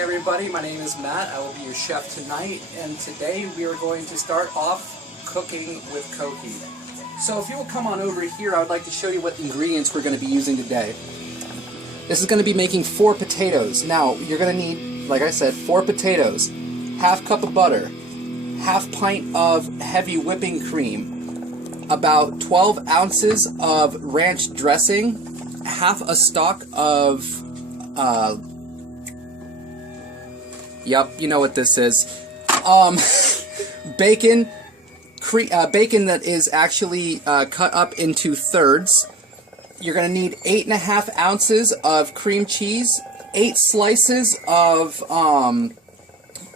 Hi everybody, my name is Matt. I will be your chef tonight, and today we are going to start off cooking with Coheed. So if you will come on over here, I would like to show you what ingredients we're going to be using today. This is going to be making 4 potatoes. Now, you're going to need, like I said, 4 potatoes, ½ cup of butter, ½ pint of heavy whipping cream, about 12 ounces of ranch dressing, half a stalk of yep, you know what this is. Bacon that is actually cut up into thirds. You're going to need 8½ ounces of cream cheese, 8 slices of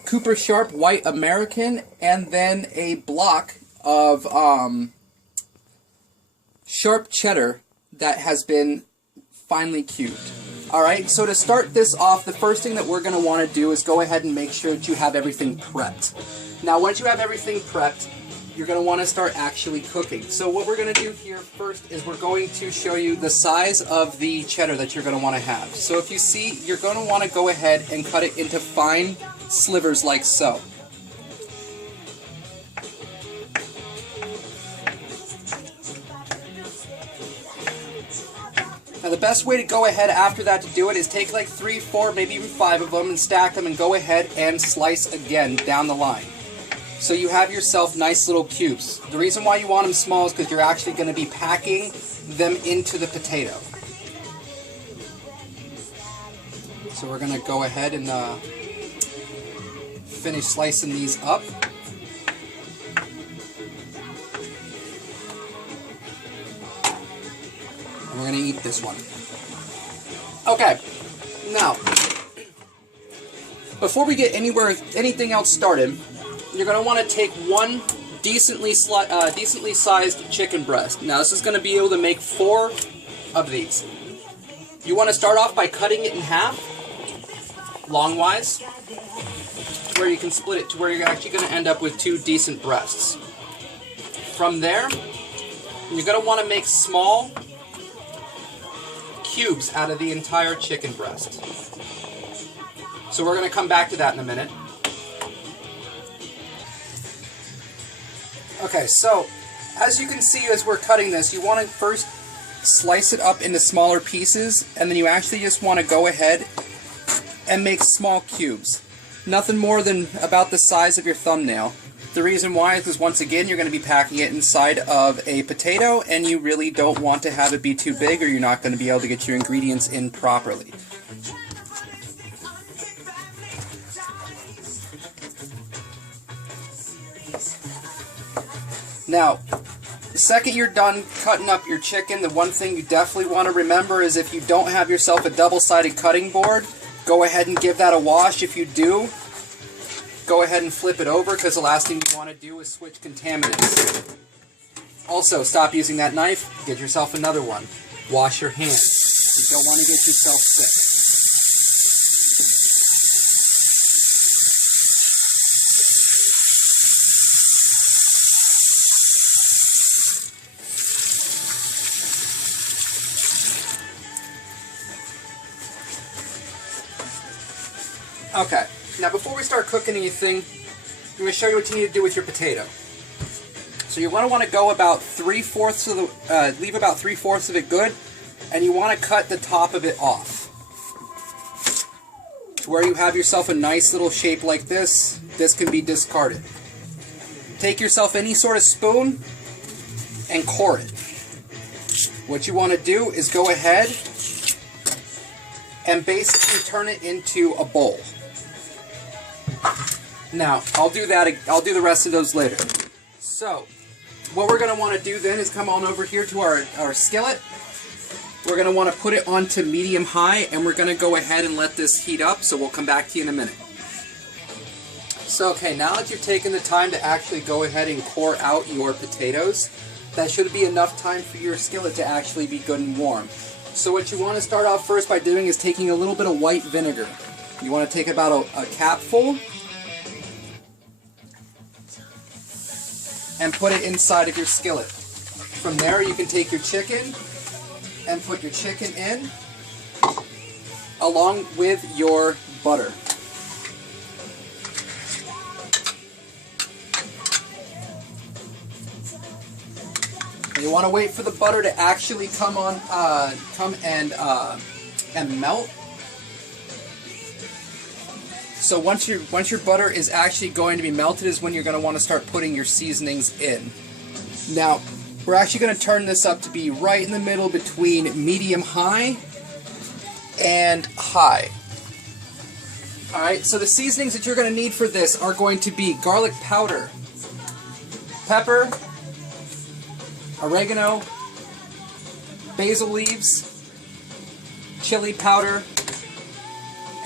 Cooper Sharp White American, and then a block of sharp cheddar that has been finely cubed. Alright, so to start this off, the first thing that we're going to want to do is go ahead and make sure that you have everything prepped. Now, once you have everything prepped, you're going to want to start actually cooking. So what we're going to do here first is we're going to show you the size of the cheddar that you're going to want to have. So if you see, you're going to want to go ahead and cut it into fine slivers like so. Now the best way to go ahead after that to do it is take like 3, 4, maybe even 5 of them and stack them and go ahead and slice again down the line. So you have yourself nice little cubes. The reason why you want them small is because you're actually going to be packing them into the potato. So we're going to go ahead and finish slicing these up. And we're going to eat this one. Okay, now, before we get anything else started, you're going to want to take one decently sized chicken breast. Now this is going to be able to make 4 of these. You want to start off by cutting it in half, longwise, where you can split it to where you're actually going to end up with 2 decent breasts. From there, you're going to want to make small cubes out of the entire chicken breast. So we're going to come back to that in a minute. Okay, so as you can see as we're cutting this, you want to first slice it up into smaller pieces, and then you actually just want to go ahead and make small cubes. Nothing more than about the size of your thumbnail. The reason why is because, once again, you're going to be packing it inside of a potato, and you really don't want to have it be too big, or you're not going to be able to get your ingredients in properly. Now, the second you're done cutting up your chicken, the one thing you definitely want to remember is if you don't have yourself a double-sided cutting board, go ahead and give that a wash. If you do, go ahead and flip it over, because the last thing you want to do is switch contaminants. Also, stop using that knife, get yourself another one. Wash your hands. You don't want to get yourself sick. Okay, now before we start cooking anything, I'm going to show you what you need to do with your potato. So you want to go about 3/4 of the, leave about 3/4 of it good, and you want to cut the top of it off. To where you have yourself a nice little shape like this. This can be discarded. Take yourself any sort of spoon and core it. What you want to do is go ahead and basically turn it into a bowl. Now, I'll do the rest of those later. So, what we're going to want to do then is come on over here to our skillet. We're going to want to put it onto medium-high, and we're going to go ahead and let this heat up, so we'll come back to you in a minute. So, okay, now that you've taken the time to actually go ahead and core out your potatoes, that should be enough time for your skillet to actually be good and warm. So what you want to start off first by doing is taking a little bit of white vinegar. You want to take about a capful and put it inside of your skillet. From there, you can take your chicken and put your chicken in along with your butter. You want to wait for the butter to actually come and melt. So once your butter is actually going to be melted is when you're going to want to start putting your seasonings in. Now, we're actually going to turn this up to be right in the middle between medium-high and high. Alright, so the seasonings that you're going to need for this are going to be garlic powder, pepper, oregano, basil leaves, chili powder,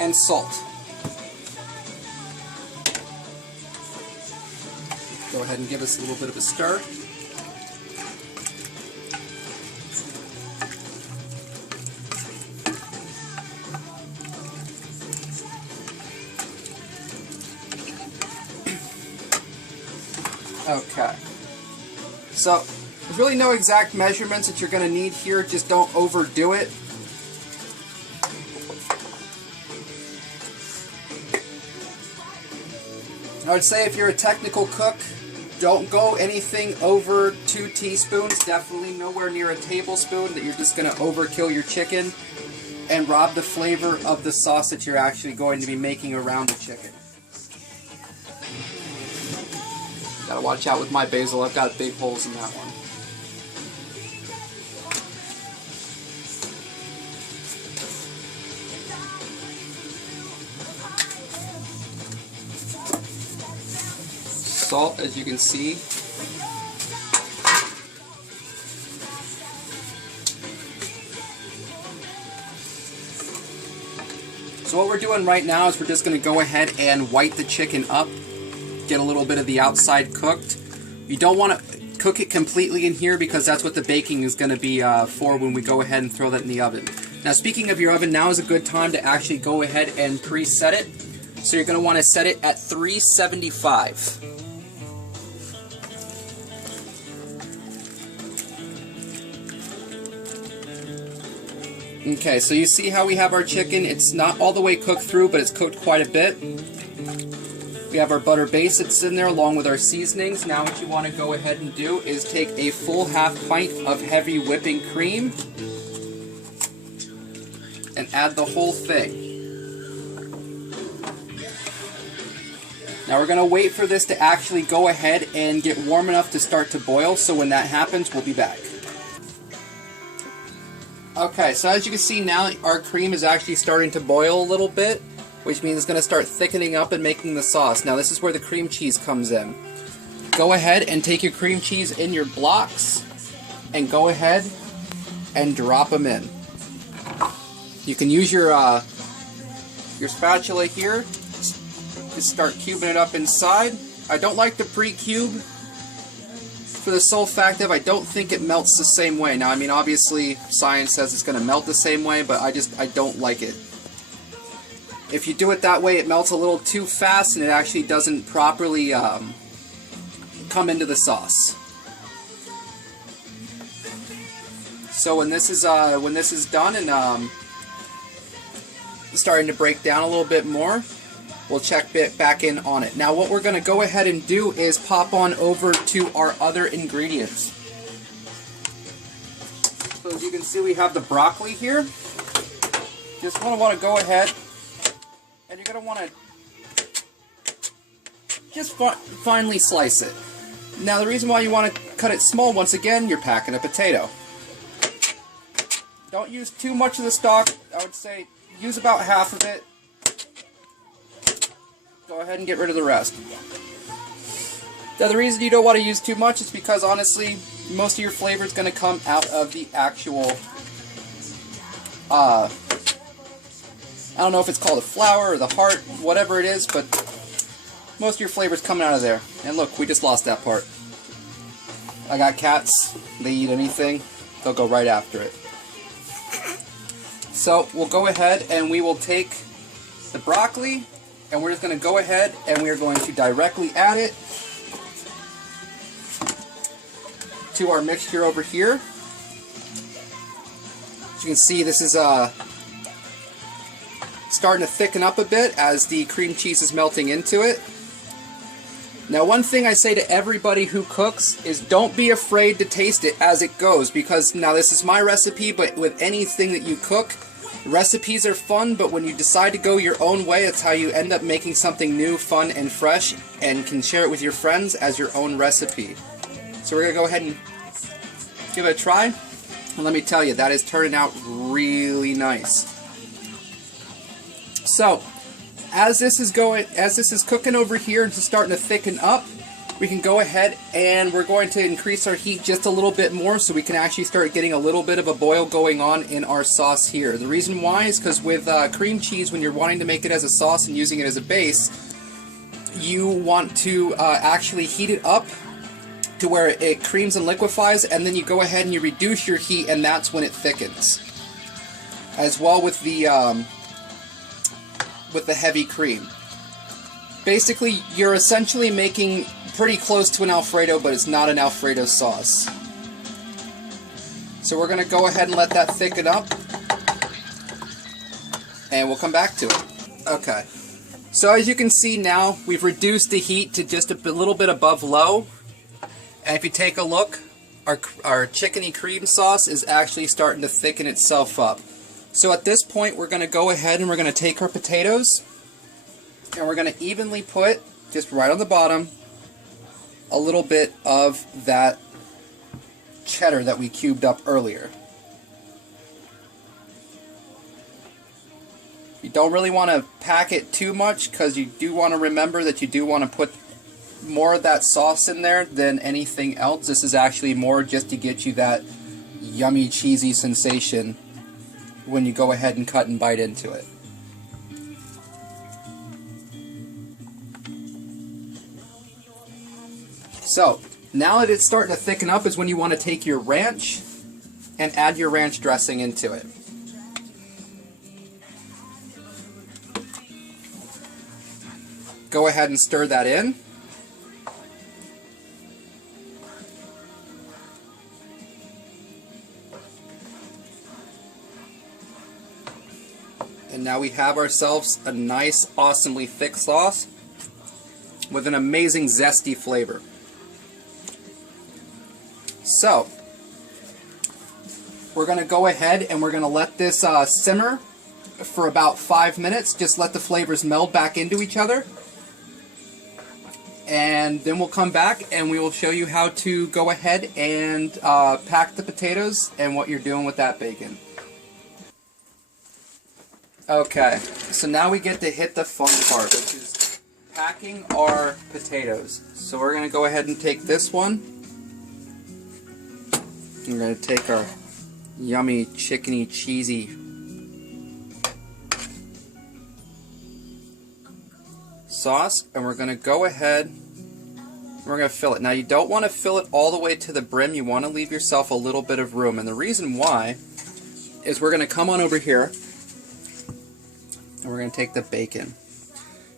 and salt. Go ahead and give us a little bit of a stir. Okay. So, there's really no exact measurements that you're going to need here, just don't overdo it. I would say if you're a technical cook, don't go anything over 2 teaspoons, definitely nowhere near a tablespoon, that you're just going to overkill your chicken and rob the flavor of the sauce that you're actually going to be making around the chicken. Gotta watch out with my basil, I've got big holes in that one. Salt, as you can see. So what we're doing right now is we're just going to go ahead and white the chicken up, get a little bit of the outside cooked. You don't want to cook it completely in here because that's what the baking is going to be for when we go ahead and throw that in the oven. Now, speaking of your oven, now is a good time to actually go ahead and preset it. So you're going to want to set it at 375. Okay, so you see how we have our chicken. It's not all the way cooked through, but it's cooked quite a bit. We have our butter base that's in there along with our seasonings. Now what you want to go ahead and do is take a full half pint of heavy whipping cream and add the whole thing. Now we're going to wait for this to actually go ahead and get warm enough to start to boil, so when that happens, we'll be back. Okay, so as you can see now, our cream is actually starting to boil a little bit, which means it's going to start thickening up and making the sauce. Now this is where the cream cheese comes in. Go ahead and take your cream cheese in your blocks and go ahead and drop them in. You can use your spatula here to start cubing it up inside. I don't like to pre-cube for the sole fact of I don't think it melts the same way. Now, I mean, obviously science says it's going to melt the same way, but I don't like it. If you do it that way, it melts a little too fast and it actually doesn't properly come into the sauce. So when this is done and starting to break down a little bit more, we'll check back in on it. Now what we're going to go ahead and do is pop on over to our other ingredients. So as you can see, we have the broccoli here. Just want to go ahead and you're going to want to just finely slice it. Now the reason why you want to cut it small, once again, you're packing a potato. Don't use too much of the stock. I would say use about half of it. Go ahead and get rid of the rest. Now the reason you don't want to use too much is because honestly, most of your flavor is going to come out of the actual, I don't know if it's called a flour or the heart, whatever it is, but most of your flavor is coming out of there. And look, we just lost that part. I got cats, they eat anything, they'll go right after it. So we'll go ahead and we will take the broccoli, and we're just going to go ahead and we are going to directly add it to our mixture over here. As you can see, this is starting to thicken up a bit as the cream cheese is melting into it. Now, one thing I say to everybody who cooks is don't be afraid to taste it as it goes, because now this is my recipe, but with anything that you cook, recipes are fun, but when you decide to go your own way, it's how you end up making something new, fun, and fresh, and can share it with your friends as your own recipe. So we're going to go ahead and give it a try, and let me tell you, that is turning out really nice. So, as this is cooking over here and it's starting to thicken up, we can go ahead and we're going to increase our heat just a little bit more so we can actually start getting a little bit of a boil going on in our sauce here. The reason why is because with cream cheese, when you're wanting to make it as a sauce and using it as a base, you want to actually heat it up to where it creams and liquefies, and then you go ahead and you reduce your heat, and that's when it thickens. As well with the heavy cream. Basically, you're essentially making pretty close to an Alfredo, but it's not an Alfredo sauce. So we're going to go ahead and let that thicken up, and we'll come back to it. Okay. So as you can see now, we've reduced the heat to just a little bit above low. And if you take a look, our chickeny cream sauce is actually starting to thicken itself up. So at this point, we're going to go ahead and we're going to take our potatoes and we're going to evenly put, just right on the bottom, a little bit of that cheddar that we cubed up earlier. You don't really want to pack it too much because you do want to remember that you do want to put more of that sauce in there than anything else. This is actually more just to get you that yummy cheesy sensation when you go ahead and cut and bite into it. So, now that it's starting to thicken up is when you want to take your ranch and add your ranch dressing into it. Go ahead and stir that in. And now we have ourselves a nice, awesomely thick sauce with an amazing zesty flavor. So, we're going to go ahead and we're going to let this simmer for about 5 minutes. Just let the flavors meld back into each other. And then we'll come back and we will show you how to go ahead and pack the potatoes and what you're doing with that bacon. Okay, so now we get to hit the fun part, which is packing our potatoes. So we're going to go ahead and take this one. We're going to take our yummy, chickeny, cheesy sauce, and we're going to go ahead and we're going to fill it. Now, you don't want to fill it all the way to the brim. You want to leave yourself a little bit of room. And the reason why is we're going to come on over here and we're going to take the bacon.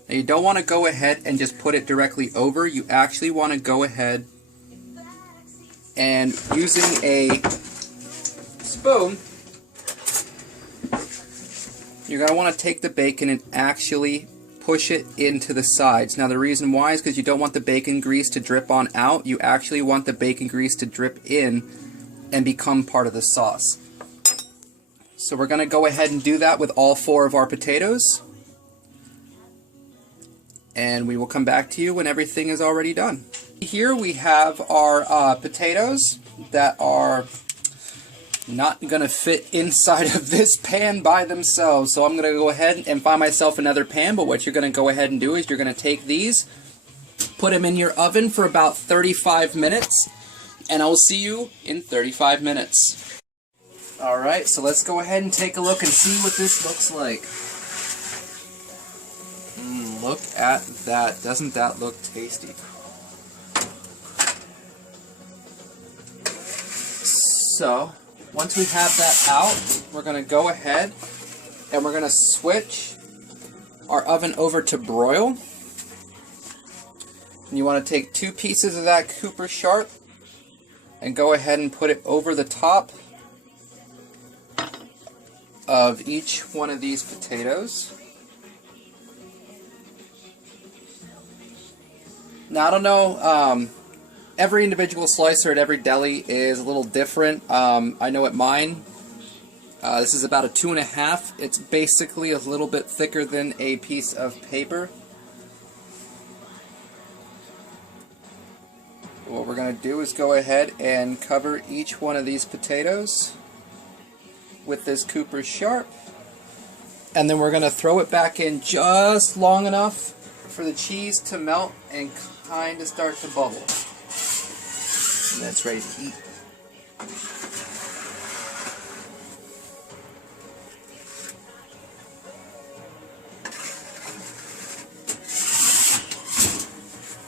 Now, you don't want to go ahead and just put it directly over. You actually want to go ahead and using a spoon, you're going to want to take the bacon and actually push it into the sides. Now the reason why is because you don't want the bacon grease to drip on out. You actually want the bacon grease to drip in and become part of the sauce. So we're going to go ahead and do that with all 4 of our potatoes. And we will come back to you when everything is already done. Here we have our potatoes that are not going to fit inside of this pan by themselves. So I'm going to go ahead and find myself another pan, but what you're going to go ahead and do is you're going to take these, put them in your oven for about 35 minutes, and I will see you in 35 minutes. Alright, so let's go ahead and take a look and see what this looks like. Look at that. Doesn't that look tasty? So, once we have that out, we're going to go ahead and we're going to switch our oven over to broil. And you want to take 2 pieces of that Cooper Sharp and go ahead and put it over the top of each one of these potatoes. Now, I don't know, every individual slicer at every deli is a little different. I know at mine, this is about a 2.5. It's basically a little bit thicker than a piece of paper. What we're going to do is go ahead and cover each one of these potatoes with this Cooper's Sharp. And then we're going to throw it back in just long enough for the cheese to melt and kind of start to bubble. And that's ready to eat.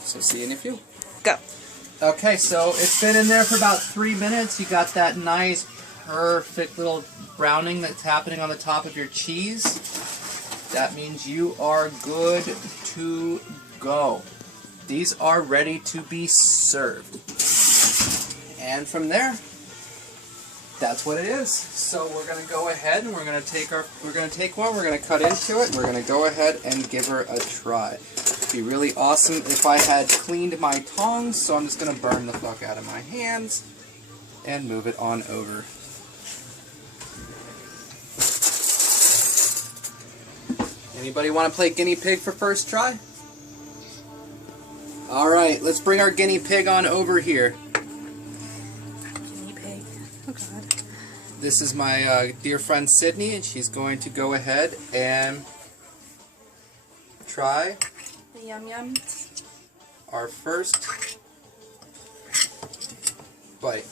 So see you in a few. Go. Okay, so it's been in there for about 3 minutes. You got that nice, perfect little browning that's happening on the top of your cheese. That means you are good to go. These are ready to be served. And from there, that's what it is. So we're going to go ahead and we're going to take one, we're going to cut into it, and we're going to go ahead and give her a try. It'd be really awesome if I had cleaned my tongs, so I'm just going to burn the fuck out of my hands and move it on over. Anybody want to play guinea pig for first try? Alright, let's bring our guinea pig on over here. Guinea pig. Oh god. This is my dear friend Sydney, and she's going to go ahead and try The yum yum. our first bite.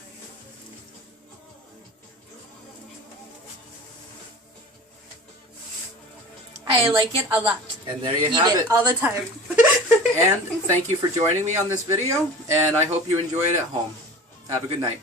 I like it a lot. And there you Eat have it it. all the time. And thank you for joining me on this video, and I hope you enjoy it at home. Have a good night.